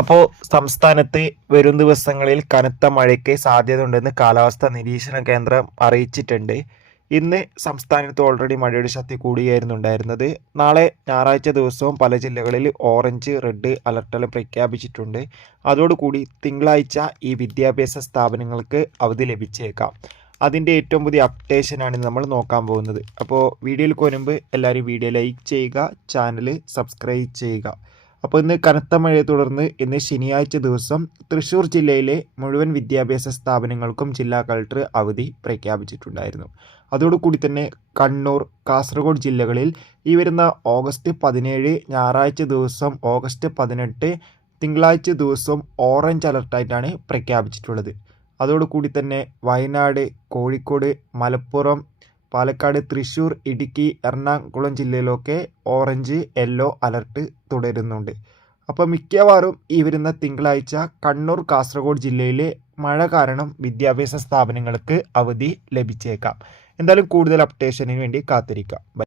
അപ്പോൾ സംസ്ഥാനത്ത് വരും ദിവസങ്ങളിൽ കനത്ത മഴയ്ക്ക് സാധ്യതയുണ്ടെന്ന് കാലാവസ്ഥാ നിരീക്ഷണ കേന്ദ്രം അറിയിച്ചിട്ടുണ്ട്. ഇന്ന് സംസ്ഥാനത്ത് ഓൾറെഡി മഴയുടെ ശക്തി കൂടിയായിരുന്നു ഉണ്ടായിരുന്നത്. നാളെ ഞായറാഴ്ച ദിവസവും പല ജില്ലകളിൽ ഓറഞ്ച്, റെഡ് അലർട്ടെല്ലാം പ്രഖ്യാപിച്ചിട്ടുണ്ട്. അതോടുകൂടി തിങ്കളാഴ്ച ഈ വിദ്യാഭ്യാസ സ്ഥാപനങ്ങൾക്ക് അവധി ലഭിച്ചേക്കാം. അതിൻ്റെ ഏറ്റവും പുതിയ അപ്ഡേഷനാണ് നമ്മൾ നോക്കാൻ പോകുന്നത്. അപ്പോൾ വീഡിയോയിൽ മുൻപ് എല്ലാവരും വീഡിയോ ലൈക്ക് ചെയ്യുക, ചാനൽ സബ്സ്ക്രൈബ് ചെയ്യുക. അപ്പോൾ ഇന്ന് കനത്ത മഴയെ തുടർന്ന് ഇന്ന് ശനിയാഴ്ച ദിവസം തൃശ്ശൂർ ജില്ലയിലെ മുഴുവൻ വിദ്യാഭ്യാസ സ്ഥാപനങ്ങൾക്കും ജില്ലാ കളക്ടർ അവധി പ്രഖ്യാപിച്ചിട്ടുണ്ടായിരുന്നു. അതോടുകൂടി തന്നെ കണ്ണൂർ, കാസർഗോഡ് ജില്ലകളിൽ ഈ വരുന്ന ഓഗസ്റ്റ് 17 ഞായറാഴ്ച ദിവസം, ഓഗസ്റ്റ് 18 തിങ്കളാഴ്ച ദിവസം ഓറഞ്ച് അലർട്ടായിട്ടാണ് പ്രഖ്യാപിച്ചിട്ടുള്ളത്. അതോടുകൂടി തന്നെ വയനാട്, കോഴിക്കോട്, മലപ്പുറം, പാലക്കാട്, തൃശ്ശൂർ, ഇടുക്കി, എറണാകുളം ജില്ലയിലൊക്കെ ഓറഞ്ച്, യെല്ലോ അലർട്ട് തുടരുന്നുണ്ട്. അപ്പോൾ മിക്കവാറും ഈ വരുന്ന തിങ്കളാഴ്ച കണ്ണൂർ, കാസർഗോഡ് ജില്ലയിലെ മഴ കാരണം വിദ്യാഭ്യാസ സ്ഥാപനങ്ങൾക്ക് അവധി ലഭിച്ചേക്കാം. എന്തായാലും കൂടുതൽ അപ്ഡേഷന് വേണ്ടി കാത്തിരിക്കാം.